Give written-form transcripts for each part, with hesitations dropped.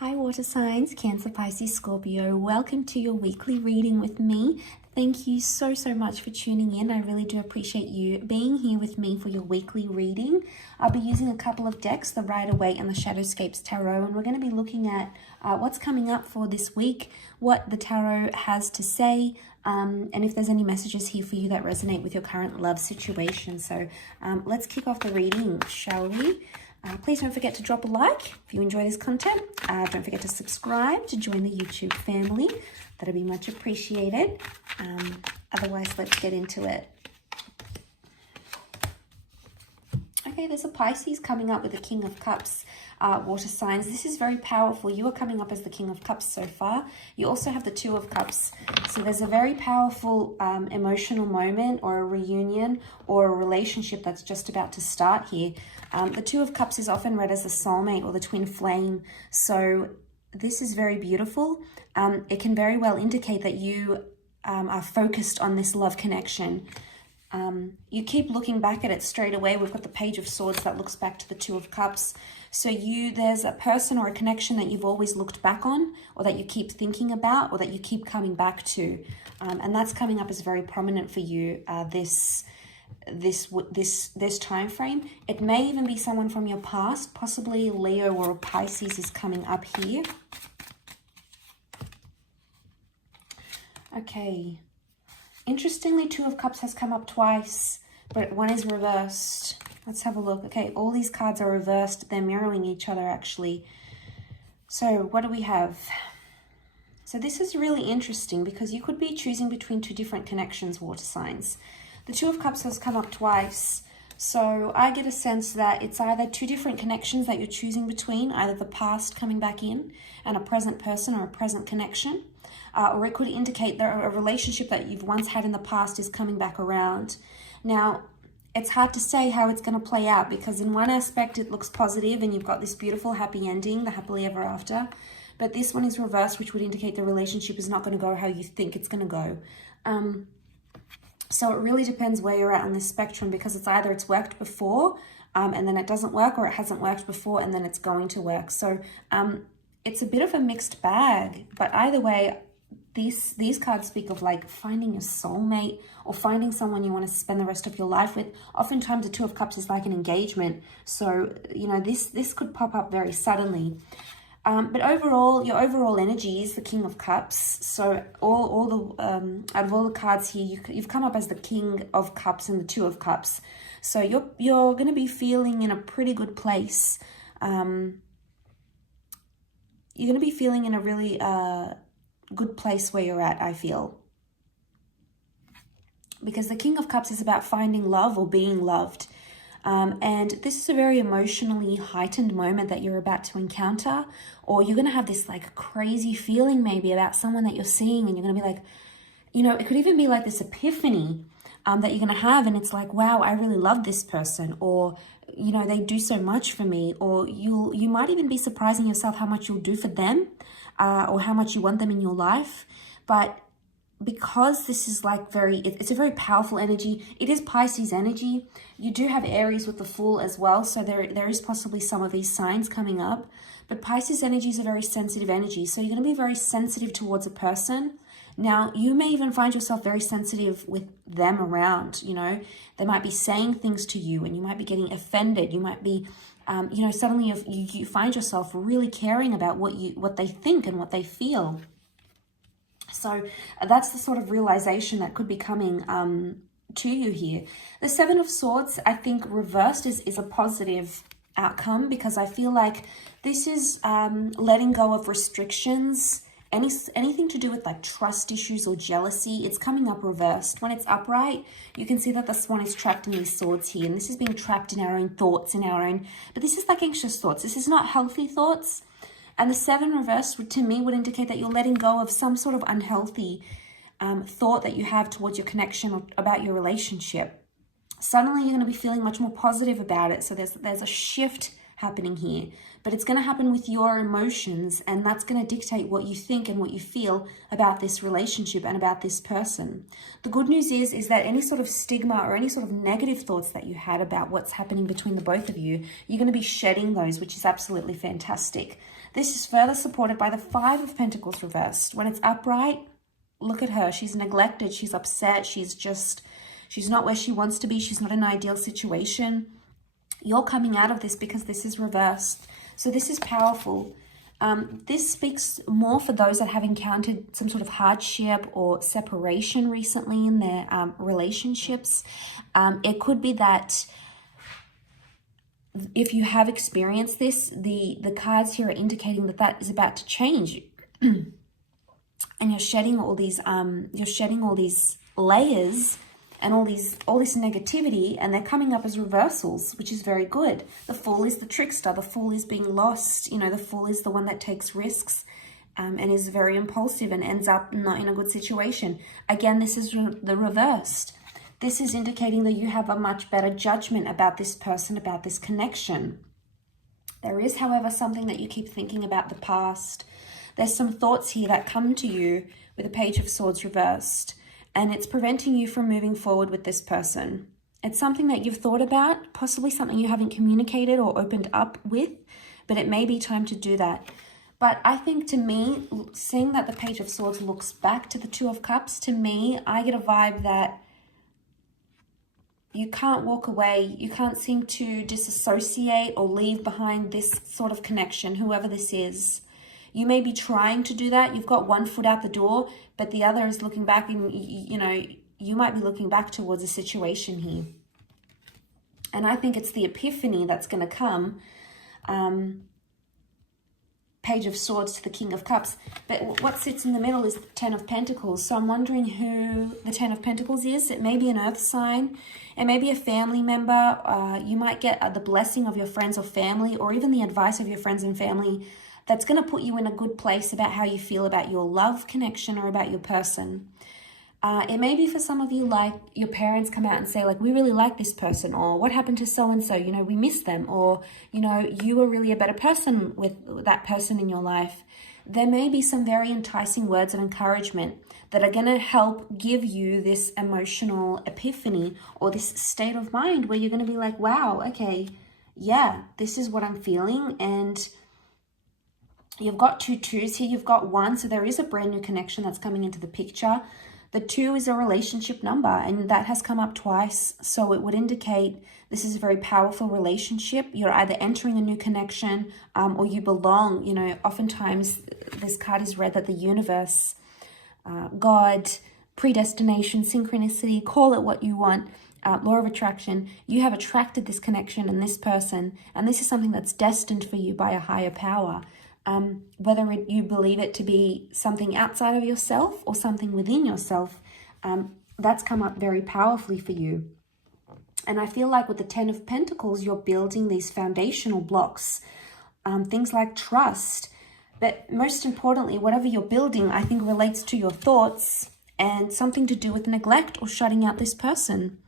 Hi water signs, Cancer, Pisces, Scorpio. Welcome to your weekly reading with me. Thank you so much for tuning in. I really do appreciate you being here with me for your weekly reading. I'll be using a couple of decks, the Rider-Waite and the Shadowscapes Tarot, and we're going to be looking at what's coming up for this week, what the tarot has to say, and if there's any messages here for you that resonate with your current love situation. So let's kick off the reading, shall we? Please don't forget to drop a like if you enjoy this content. Don't forget to subscribe to join the YouTube family. That'll be much appreciated. Otherwise, let's get into it. Okay, there's a Pisces coming up with the King of Cups, water signs. This is very powerful. You are coming up as the King of Cups so far. You also have the Two of Cups. So there's a very powerful emotional moment or a reunion or a relationship that's just about to start here. The Two of Cups is often read as the soulmate or the twin flame. So this is very beautiful. It can very well indicate that you are focused on this love connection. You keep looking back at it straight away. We've got the Page of Swords that looks back to the Two of Cups. So there's a person or a connection that you've always looked back on, or that you keep thinking about, or that you keep coming back to. And that's coming up as very prominent for you this time frame. It may even be someone from your past, possibly Leo or a Pisces is coming up here. Okay. Interestingly, Two of Cups has come up twice, but one is reversed. Let's have a look. Okay, all these cards are reversed. They're mirroring each other, actually. So what do we have? So this is really interesting because you could be choosing between two different connections, water signs. The Two of Cups has come up twice. So I get a sense that it's either two different connections that you're choosing between, either the past coming back in and a present person or a present connection. Or it could indicate that a relationship that you've once had in the past is coming back around. Now, it's hard to say how it's going to play out because in one aspect it looks positive and you've got this beautiful happy ending, the happily ever after. But this one is reversed, which would indicate the relationship is not going to go how you think it's going to go. So it really depends where you're at on this spectrum, because it's either it's worked before and then it doesn't work, or it hasn't worked before and then it's going to work. So it's a bit of a mixed bag, but either way, these cards speak of like finding your soulmate or finding someone you want to spend the rest of your life with. Oftentimes the Two of Cups is like an engagement. So, you know, this could pop up very suddenly. But overall, your overall energy is the King of Cups. So out of all the cards here, you've come up as the King of Cups and the Two of Cups. So you're going to be feeling in a pretty good place. You're going to be feeling in a really good place where you're at, I feel. Because the King of Cups is about finding love or being loved. And this is a very emotionally heightened moment that you're about to encounter, or you're going to have this like crazy feeling maybe about someone that you're seeing, and you're going to be like, you know, it could even be like this epiphany that you're going to have, and it's like, wow, I really love this person, or, you know, they do so much for me, or you might even be surprising yourself how much you'll do for them, or how much you want them in your life. But because this is like it's a very powerful energy. It is Pisces energy. You do have Aries with the Fool as well, so there is possibly some of these signs coming up. But Pisces energy is a very sensitive energy, so you're going to be very sensitive towards a person. Now, you may even find yourself very sensitive with them around, you know. They might be saying things to you and you might be getting offended. You might be, you know, suddenly you find yourself really caring about what they think and what they feel. So that's the sort of realization that could be coming to you here. The Seven of Swords, I think reversed is a positive outcome, because I feel like this is letting go of restrictions, anything to do with like trust issues or jealousy. It's coming up reversed. When it's upright, you can see that the swan is trapped in these swords here, and this is being trapped in our own thoughts, but this is like anxious thoughts. This is not healthy thoughts. And the Seven reversed to me would indicate that you're letting go of some sort of unhealthy thought that you have towards your connection or about your relationship. Suddenly you're going to be feeling much more positive about it. So there's a shift happening here. But it's going to happen with your emotions, and that's going to dictate what you think and what you feel about this relationship and about this person. The good news is that any sort of stigma or any sort of negative thoughts that you had about what's happening between the both of you, you're going to be shedding those, which is absolutely fantastic. This is further supported by the Five of Pentacles reversed. When it's upright, look at her. She's neglected. She's upset. She's not where she wants to be. She's not in an ideal situation. You're coming out of this because this is reversed. So this is powerful. This speaks more for those that have encountered some sort of hardship or separation recently in their relationships. It could be that if you have experienced this, the cards here are indicating that that is about to change. And you're shedding all these layers and all this negativity, and they're coming up as reversals, which is very good. The Fool is the trickster. The Fool is being lost. You know, the Fool is the one that takes risks and is very impulsive and ends up not in a good situation. Again, this is the reversed. This is indicating that you have a much better judgment about this person, about this connection. There is, however, something that you keep thinking about the past. There's some thoughts here that come to you with the Page of Swords reversed, and it's preventing you from moving forward with this person. It's something that you've thought about, possibly something you haven't communicated or opened up with, but it may be time to do that. But I think, to me, seeing that the Page of Swords looks back to the Two of Cups, to me, I get a vibe that you can't walk away. You can't seem to disassociate or leave behind this sort of connection, whoever this is. You may be trying to do that. You've got one foot out the door, but the other is looking back, and, you know, you might be looking back towards a situation here. And I think it's the epiphany that's going to come. Page of Swords to the King of Cups. But what sits in the middle is the Ten of Pentacles. So I'm wondering who the Ten of Pentacles is. It may be an earth sign. It may be a family member. You might get the blessing of your friends or family, or even the advice of your friends and family that's going to put you in a good place about how you feel about your love connection or about your person. It may be for some of you, like your parents come out and say, like, we really like this person, or what happened to so-and-so, you know, we miss them, or, you know, you were really a better person with that person in your life. There may be some very enticing words of encouragement that are going to help give you this emotional epiphany or this state of mind where you're going to be like, wow, okay, yeah, this is what I'm feeling. And you've got two twos here, you've got one, so there is a brand new connection that's coming into the picture. The 2 is a relationship number, and that has come up twice. So it would indicate this is a very powerful relationship. You're either entering a new connection or you belong. You know, oftentimes this card is read that the universe, God, predestination, synchronicity, call it what you want, law of attraction, you have attracted this connection and this person, and this is something that's destined for you by a higher power. Whether you believe it to be something outside of yourself or something within yourself, that's come up very powerfully for you. And I feel like with the Ten of Pentacles, you're building these foundational blocks, things like trust. But most importantly, whatever you're building, I think relates to your thoughts and something to do with neglect or shutting out this person.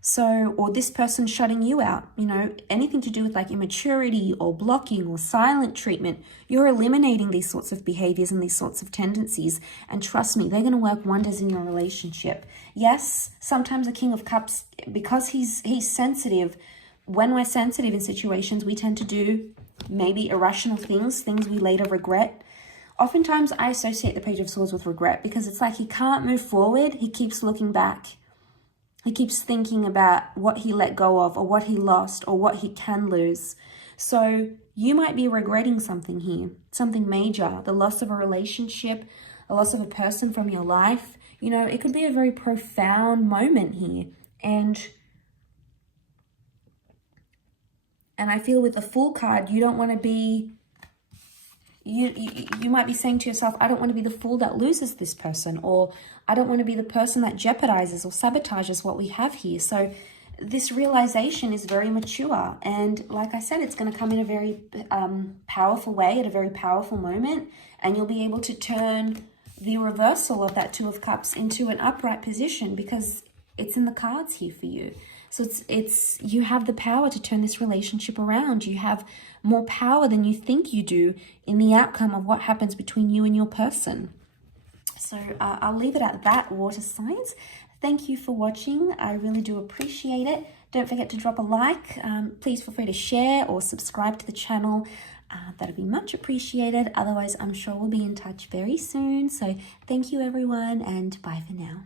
So, or this person shutting you out, you know, anything to do with like immaturity or blocking or silent treatment. You're eliminating these sorts of behaviors and these sorts of tendencies. And trust me, they're going to work wonders in your relationship. Yes, sometimes the King of Cups, because he's sensitive, when we're sensitive in situations, we tend to do maybe irrational things we later regret. Oftentimes I associate the Page of Swords with regret because it's like he can't move forward. He keeps looking back. He keeps thinking about what he let go of or what he lost or what he can lose. So you might be regretting something here, something major, the loss of a relationship, a loss of a person from your life. You know, it could be a very profound moment here. And I feel with the Fool card, you don't want to be, you might be saying to yourself, I don't want to be the fool that loses this person, or I don't want to be the person that jeopardizes or sabotages what we have here. So this realization is very mature. And like I said, it's going to come in a very powerful way at a very powerful moment. And you'll be able to turn the reversal of that Two of Cups into an upright position because it's in the cards here for you. So it's you have the power to turn this relationship around. You have more power than you think you do in the outcome of what happens between you and your person. So I'll leave it at that, water signs. Thank you for watching. I really do appreciate it. Don't forget to drop a like. Please feel free to share or subscribe to the channel. That'd be much appreciated. Otherwise, I'm sure we'll be in touch very soon. So thank you, everyone, and bye for now.